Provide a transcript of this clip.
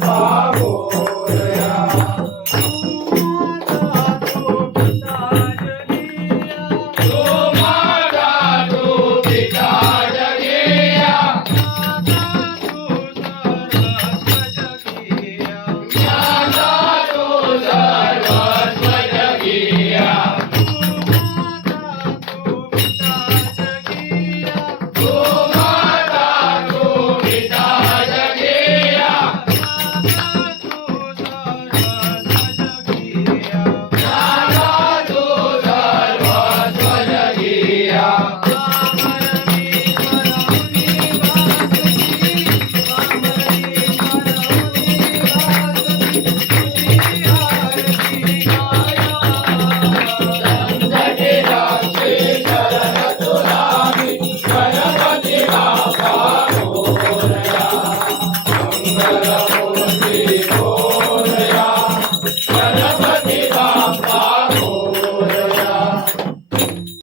Allah. Thank.